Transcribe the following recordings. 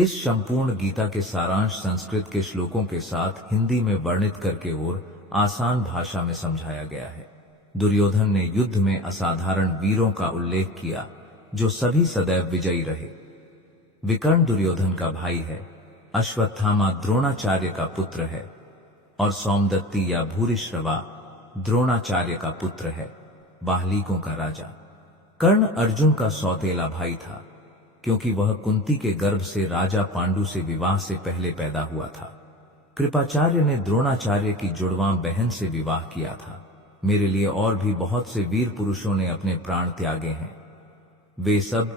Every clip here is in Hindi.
इस संपूर्ण गीता के सारांश संस्कृत के श्लोकों के साथ हिंदी में वर्णित करके और आसान भाषा में समझाया गया है। दुर्योधन ने युद्ध में असाधारण वीरों का उल्लेख किया जो सभी सदैव विजयी रहे। विकर्ण दुर्योधन का भाई है, अश्वत्थामा द्रोणाचार्य का पुत्र है और सौमदत्ती या भूरिश्रवा द्रोणाचार्य का पुत्र है, बाहलीकों का राजा। कर्ण अर्जुन का सौतेला भाई था क्योंकि वह कुंती के गर्भ से राजा पांडु से विवाह से पहले पैदा हुआ था। कृपाचार्य ने द्रोणाचार्य की जुड़वां बहन से विवाह किया था। मेरे लिए और भी बहुत से वीर पुरुषों ने अपने प्राण त्यागे हैं। वे सब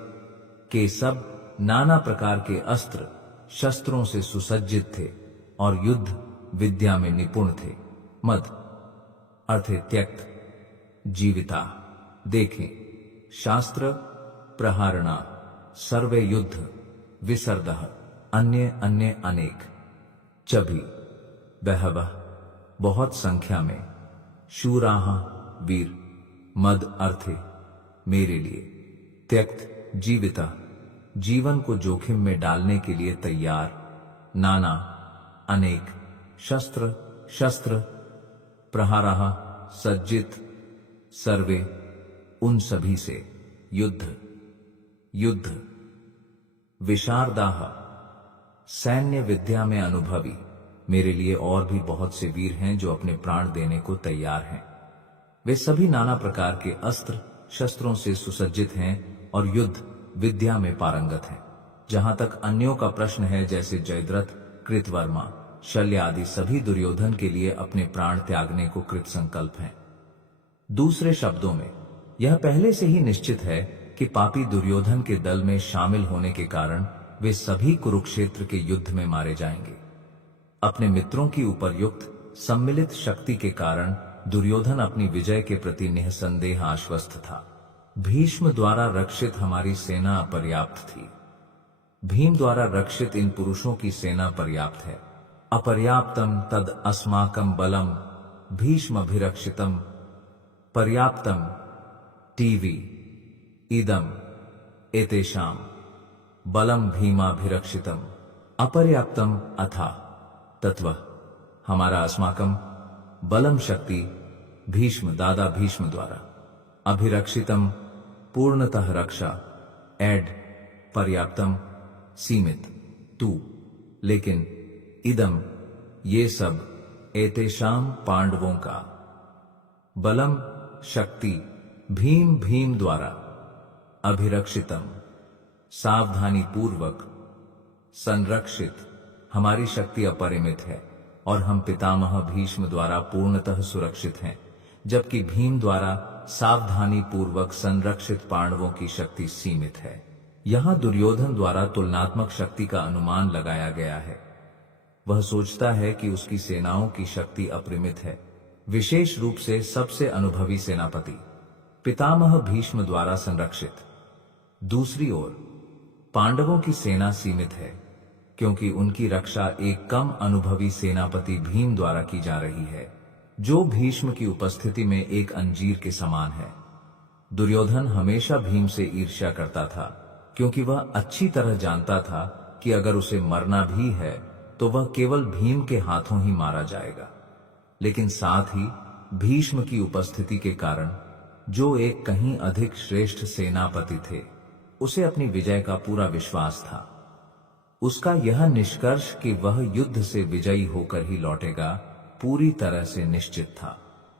के सब नाना प्रकार के अस्त्र शस्त्रों से सुसज्जित थे और युद्ध विद्या में निपुण थे। मद अर्थे त्यक्त जीविता। देखें शास्त्र प्रहारणा सर्वे युद्ध विसर्दः अन्य अन्य अनेक चभी बहवः बहुत संख्या में शूराः वीर। मद अर्थे मेरे लिए। त्यक्त जीविता जीवन को जोखिम में डालने के लिए तैयार। नाना अनेक शस्त्र शस्त्र। प्रहाराः सज्जित सर्वे उन सभी से। युद्ध युद्ध। विशारदाः सैन्य विद्या में अनुभवी। मेरे लिए और भी बहुत से वीर हैं जो अपने प्राण देने को तैयार हैं। वे सभी नाना प्रकार के अस्त्र शस्त्रों से सुसज्जित हैं और युद्ध विद्या में पारंगत हैं। जहां तक अन्यों का प्रश्न है, जैसे जयद्रथ, कृतवर्मा, शल्य आदि सभी दुर्योधन के लिए अपने प्राण त्यागने को कृत संकल्प हैं। दूसरे शब्दों में यह पहले से ही निश्चित है कि पापी दुर्योधन के दल में शामिल होने के कारण वे सभी कुरुक्षेत्र के युद्ध में मारे जाएंगे। अपने मित्रों की उपर्युक्त सम्मिलित शक्ति के कारण दुर्योधन अपनी विजय के प्रति निःसंदेह आश्वस्त था। भीष्म द्वारा रक्षित हमारी सेना अपर्याप्त थी। भीम द्वारा रक्षित इन पुरुषों की सेना पर्याप्त है। अपर्याप्तम तद अस्माकं बलम भीष्मभिरक्षितम पर्याप्तम टीवी इदम एतेषाम बलम भीमाभिरक्षितम अपर्याप्तम अथा तत्व। हमारा अस्माकम बलम शक्ति भीष्म दादा भीष्म द्वारा अभिरक्षितम पूर्णतः रक्षा एड पर्याप्तम सीमित टू। लेकिन इदम ये सब एतेषाम पांडवों का बलम शक्ति भीम भीम द्वारा अभिरक्षितम सावधानी पूर्वक संरक्षित। हमारी शक्ति अपरिमित है और हम पितामह भीष्म द्वारा पूर्णतः सुरक्षित हैं, जबकि भीम द्वारा सावधानी पूर्वक संरक्षित पांडवों की शक्ति सीमित है। यहां दुर्योधन द्वारा तुलनात्मक शक्ति का अनुमान लगाया गया है। वह सोचता है कि उसकी सेनाओं की शक्ति अपरिमित है, विशेष रूप से सबसे अनुभवी सेनापति पितामह भीष्म द्वारा संरक्षित। दूसरी ओर पांडवों की सेना सीमित है क्योंकि उनकी रक्षा एक कम अनुभवी सेनापति भीम द्वारा की जा रही है, जो भीष्म की उपस्थिति में एक अंजीर के समान है। दुर्योधन हमेशा भीम से ईर्ष्या करता था क्योंकि वह अच्छी तरह जानता था कि अगर उसे मरना भी है तो वह केवल भीम के हाथों ही मारा जाएगा। लेकिन साथ ही भीष्म की उपस्थिति के कारण, जो एक कहीं अधिक श्रेष्ठ सेनापति थे, उसे अपनी विजय का पूरा विश्वास था। उसका यह निष्कर्ष कि वह युद्ध से विजयी होकर ही लौटेगा पूरी तरह से निश्चित था।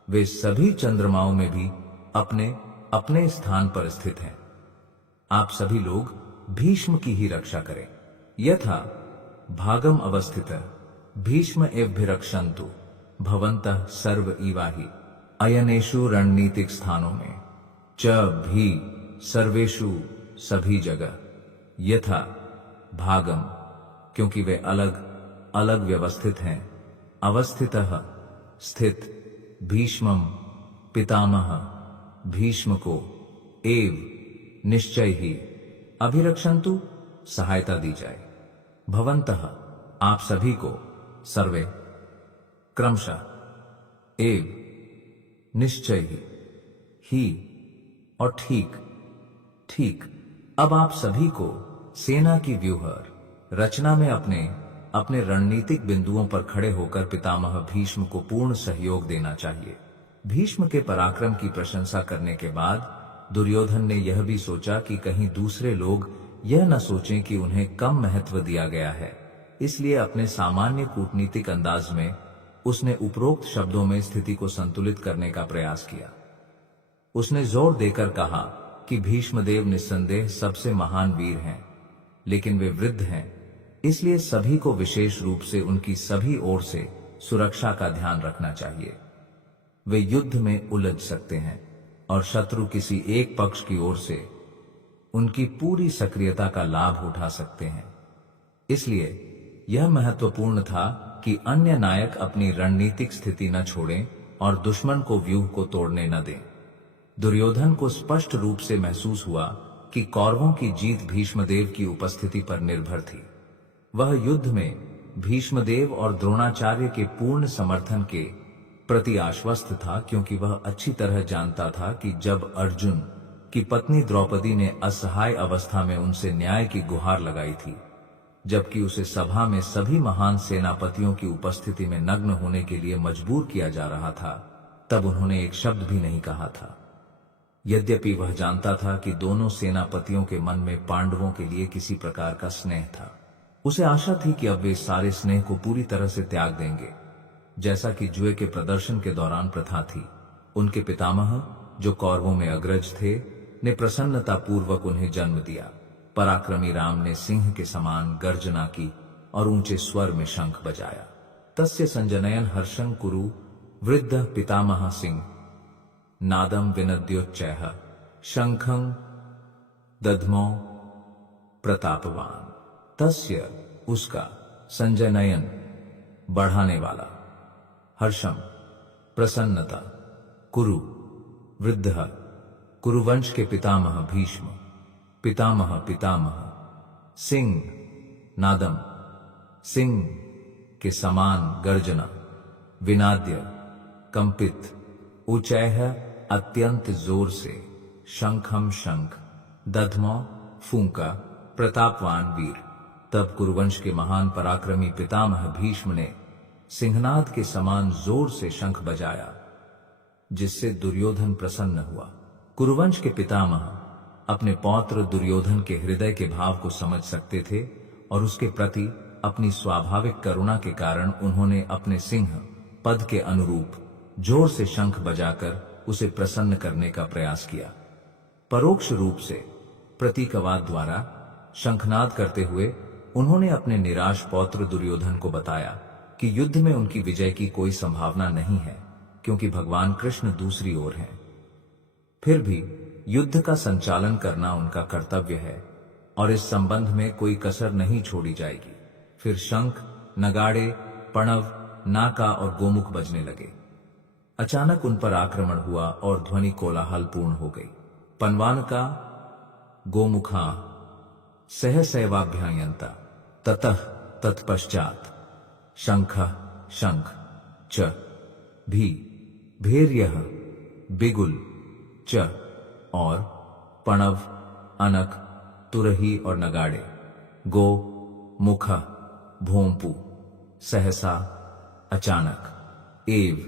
वे सभी चंद्रमाओं में भी अपने अपने स्थान पर स्थित हैं। आप सभी लोग भीष्म की ही रक्षा करें। यथा भागम अवस्थितः भीष्म एवभिरक्षन्तु भवन्तः सर्व इवाहि अयनेषु रणनीतिक स्थानों में च भी सर्वेषु सभी जगह। यथा भागम क्योंकि वे अलग अलग व्यवस्थित हैं, अवस्थितः स्थित, भीष्मम पितामह भीष्म को, एव निश्चय ही, अभिरक्षन्तु सहायता दी जाए, भवन्तः आप सभी को, सर्वे क्रमशः, एव निश्चय ही और ठीक ठीक। अब आप सभी को सेना की व्यूहर रचना में अपने रणनीतिक बिंदुओं पर खड़े होकर पितामह भीष्म को पूर्ण सहयोग देना चाहिए। भीष्म के पराक्रम की प्रशंसा करने के बाद दुर्योधन ने यह भी सोचा कि कहीं दूसरे लोग यह न सोचें कि उन्हें कम महत्व दिया गया है। इसलिए अपने सामान्य कूटनीतिक अंदाज में उसने उपरोक्त शब्दों में स्थिति को संतुलित करने का प्रयास किया। उसने जोर देकर कहा कि भीष्मदेव निस्संदेह सबसे महान वीर हैं, लेकिन वे वृद्ध हैं, इसलिए सभी को विशेष रूप से उनकी सभी ओर से सुरक्षा का ध्यान रखना चाहिए। वे युद्ध में उलझ सकते हैं और शत्रु किसी एक पक्ष की ओर से उनकी पूरी सक्रियता का लाभ उठा सकते हैं। इसलिए यह महत्वपूर्ण था कि अन्य नायक अपनी रणनीतिक स्थिति न छोड़ें और दुश्मन को व्यूह को तोड़ने न दें। दुर्योधन को स्पष्ट रूप से महसूस हुआ कि कौरवों की जीत भीष्मदेव की उपस्थिति पर निर्भर थी। वह युद्ध में भीष्मदेव और द्रोणाचार्य के पूर्ण समर्थन के प्रति आश्वस्त था, क्योंकि वह अच्छी तरह जानता था कि जब अर्जुन की पत्नी द्रौपदी ने असहाय अवस्था में उनसे न्याय की गुहार लगाई थी, जबकि उसे सभा में सभी महान सेनापतियों की उपस्थिति में नग्न होने के लिए मजबूर किया जा रहा था, तब उन्होंने एक शब्द भी नहीं कहा था। यद्यपि वह जानता था कि दोनों सेनापतियों के मन में पांडवों के लिए किसी प्रकार का स्नेह था। उसे आशा थी कि अब वे सारे स्नेह को पूरी तरह से त्याग देंगे, जैसा कि जुए के प्रदर्शन के दौरान प्रथा थी। उनके पितामह, जो कौरवों में अग्रज थे, ने प्रसन्नता पूर्वक उन्हें जन्म दिया। पराक्रमी राम ने सिंह के समान गर्जना की और ऊंचे स्वर में शंख बजाया। तस्य संजनयन हर्षं कुरु वृद्ध पितामह सिंह नादम विनद्योच्चैः शंखं दध्मौ प्रतापवान। तस्य उसका, संजनयन बढ़ाने वाला, हर्षम प्रसन्नता, कुरु वृद्ध कुरुवंश के पितामह भीष्म, पितामह सिंह नादम सिंह के समान गर्जना, विनाद्य कंपित, ऊंचैः अत्यंत जोर से, शंखम शंख, दध्मौ फूंका, प्रतापवान वीर। तब कुरुवंश के महान पराक्रमी पितामह भीष्म ने सिंहनाद के समान जोर से शंख बजाया, जिससे दुर्योधन प्रसन्न हुआ। कुरुवंश के पितामह अपने पौत्र दुर्योधन के हृदय के भाव को समझ सकते थे और उसके प्रति अपनी स्वाभाविक करुणा के कारण उन्होंने अपने सिंह पद के अनुरूप जोर से शंख बजाकर उसे प्रसन्न करने का प्रयास किया। परोक्ष रूप से प्रतीकवाद द्वारा शंखनाद करते हुए उन्होंने अपने निराश पौत्र दुर्योधन को बताया कि युद्ध में उनकी विजय की कोई संभावना नहीं है, क्योंकि भगवान कृष्ण दूसरी ओर हैं। फिर भी युद्ध का संचालन करना उनका कर्तव्य है और इस संबंध में कोई कसर नहीं छोड़ी जाएगी। फिर शंख, नगाड़े, प्रणव, नाका और गोमुख बजने लगे। अचानक उन पर आक्रमण हुआ और ध्वनि कोलाहलपूर्ण हो गई। पनवानका गोमुखा सहसैवाभ्यायन्ता ततः तत्पश्चात शंख शंख च भी भैर्यः बिगुल च और प्रणव, अनक, तुरही और नगाड़े, गो मुख भोंपू, सहसा, अचानक, एव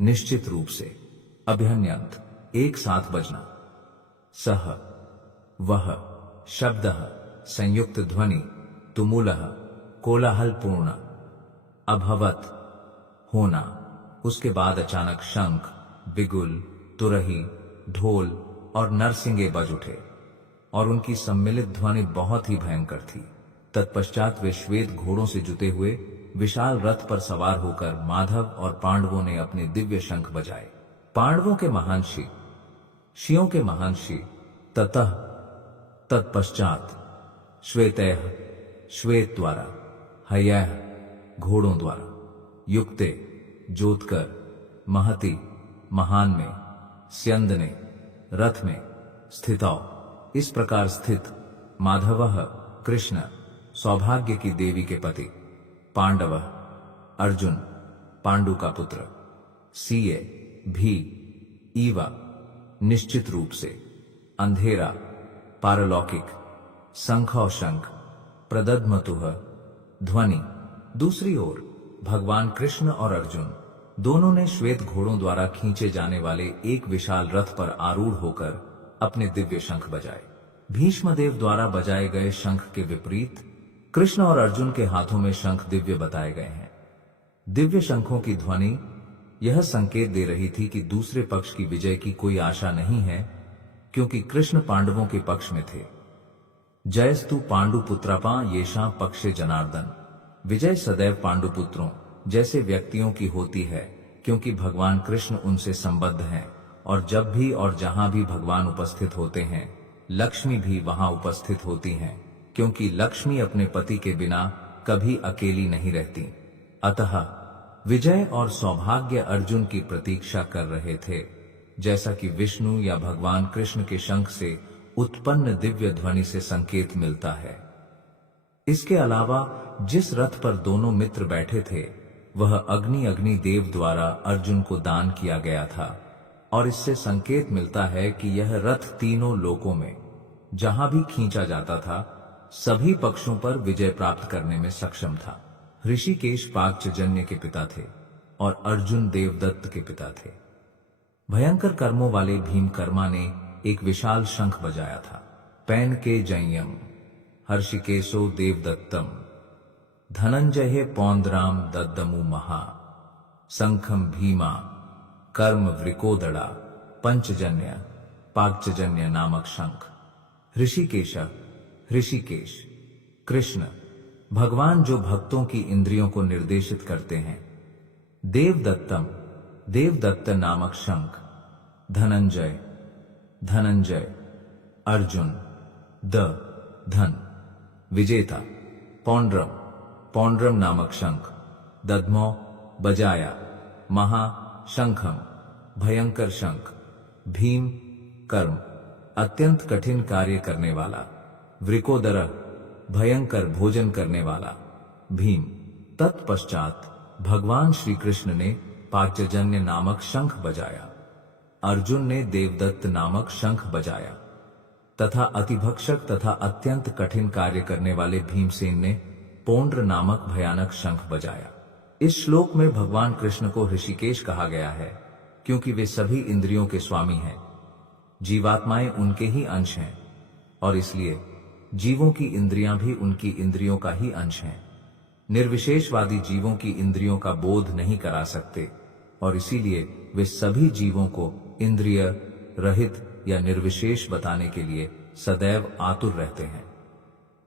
निश्चित रूप से, अभ्यन्यंत एक साथ बजना, सह वह शब्दः संयुक्त ध्वनि, तुमुलः कोलाहलपूर्ण, अभवत होना। उसके बाद अचानक शंख, बिगुल, तुरही, ढोल और नरसिंगे बज उठे और उनकी सम्मिलित ध्वनि बहुत ही भयंकर थी। तत्पश्चात वे श्वेत घोड़ों से जुते हुए विशाल रथ पर सवार होकर माधव और पांडवों ने अपने दिव्य शंख बजाए। पांडवों के महान शिव, शियों के महान शिव, ततः तत्पश्चात, श्वेतैः श्वेत द्वारा, हयैः घोड़ों द्वारा, युक्ते जोतकर, महति महान में, स्यंदने रथ में, स्थितौ इस प्रकार स्थित, माधवः कृष्ण सौभाग्य की देवी के पति, पांडवः अर्जुन पांडु का पुत्र, सीए भी ईवा निश्चित रूप से, अंधेरा पारलौकिक, शंख और शंख प्रदद्मतुः ध्वनि। दूसरी ओर भगवान कृष्ण और अर्जुन दोनों ने श्वेत घोड़ों द्वारा खींचे जाने वाले एक विशाल रथ पर आरूढ़ होकर अपने दिव्य शंख बजाए। भीष्मदेव द्वारा बजाए गए शंख के विपरीत कृष्ण और अर्जुन के हाथों में शंख दिव्य बताए गए हैं। दिव्य शंखों की ध्वनि यह संकेत दे रही थी कि दूसरे पक्ष की विजय की कोई आशा नहीं है, क्योंकि कृष्ण पांडवों के पक्ष में थे। जयस्तु पांडुपुत्रापा येषां पक्षे जनार्दन। विजय सदैव पांडुपुत्रों जैसे व्यक्तियों की होती है, क्योंकि भगवान कृष्ण उनसे संबद्ध हैं, और जब भी और जहां भी भगवान उपस्थित होते हैं, लक्ष्मी भी वहां उपस्थित होती हैं, क्योंकि लक्ष्मी अपने पति के बिना कभी अकेली नहीं रहती। अतः विजय और सौभाग्य अर्जुन की प्रतीक्षा कर रहे थे, जैसा कि विष्णु या भगवान कृष्ण के शंख से उत्पन्न दिव्य ध्वनि से संकेत मिलता है। इसके अलावा जिस रथ पर दोनों मित्र बैठे थे वह अग्नि देव द्वारा अर्जुन को दान किया गया था, और इससे संकेत मिलता है कि यह रथ तीनों लोकों में जहां भी खींचा जाता था सभी पक्षों पर विजय प्राप्त करने में सक्षम था। ऋषिकेश पाकचजन्य के पिता थे और अर्जुन देवदत्त के पिता थे। भयंकर कर्मों वाले भीमकर्मा ने एक विशाल शंख बजाया था। पैन के जयम हर्षिकेशो देवदत्तम धनंजय पौंद्राम दद्दमु महा शंखम भीमा कर्म वृकोदड़ा पंचजन्य पाकचजन्य नामक शंख। ऋषिकेश कृष्ण भगवान जो भक्तों की इंद्रियों को निर्देशित करते हैं। देवदत्त नामक शंख। धनंजय अर्जुन। धन विजेता। पौंड्रम नामक शंख। दद्मो बजाया। महाशंखम भयंकर शंख। भीम कर्म अत्यंत कठिन कार्य करने वाला। वृकोदर भयंकर भोजन करने वाला। भीम। तत्पश्चात भगवान श्री कृष्ण ने पाकचजन्य नामक शंख बजाया। अर्जुन ने देवदत्त नामक शंख बजाया तथा अतिभक्षक तथा अत्यंत कठिन कार्य करने वाले भीमसेन ने पौंड्र नामक भयानक शंख बजाया। इस श्लोक में भगवान कृष्ण को ऋषिकेश कहा गया है, क्योंकि वे सभी इंद्रियों के स्वामी हैं। जीवात्माएं उनके ही अंश हैं, और इसलिए जीवों की इंद्रियां भी उनकी इंद्रियों का ही अंश हैं। निर्विशेषवादी जीवों की इंद्रियों का बोध नहीं करा सकते, और इसीलिए वे सभी जीवों को इंद्रिय रहित या निर्विशेष बताने के लिए सदैव आतुर रहते हैं।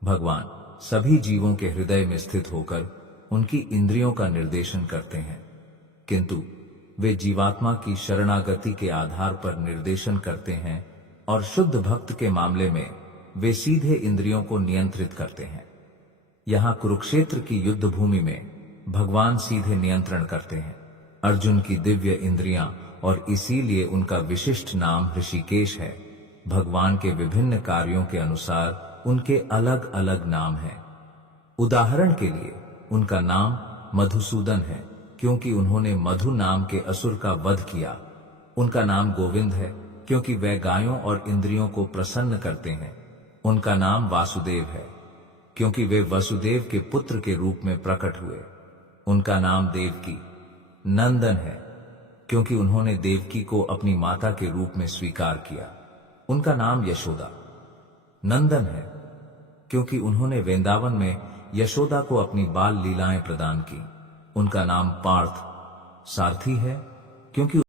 भगवान सभी जीवों के हृदय में स्थित होकर उनकी इंद्रियों का निर्देशन करते हैं, किंतु वे जीवात्मा की शरणागति के आधार पर निर्देशन करते हैं, और शुद्ध भक्त के मामले में वे सीधे इंद्रियों को नियंत्रित करते हैं। यहाँ कुरुक्षेत्र की युद्ध भूमि में भगवान सीधे नियंत्रण करते हैं अर्जुन की दिव्य इंद्रियां, और इसीलिए उनका विशिष्ट नाम ऋषिकेश है। भगवान के विभिन्न कार्यों के अनुसार उनके अलग अलग नाम हैं। उदाहरण के लिए उनका नाम मधुसूदन है, क्योंकि उन्होंने मधु नाम के असुर का वध किया। उनका नाम गोविंद है, क्योंकि वह गायों और इंद्रियों को प्रसन्न करते हैं। उनका नाम वासुदेव है, क्योंकि वे वसुदेव के पुत्र के रूप में प्रकट हुए। उनका नाम देवकी नंदन है, क्योंकि उन्होंने देवकी को अपनी माता के रूप में स्वीकार किया। उनका नाम यशोदा नंदन है, क्योंकि उन्होंने वृंदावन में यशोदा को अपनी बाल लीलाएं प्रदान की। उनका नाम पार्थ सारथी है, क्योंकि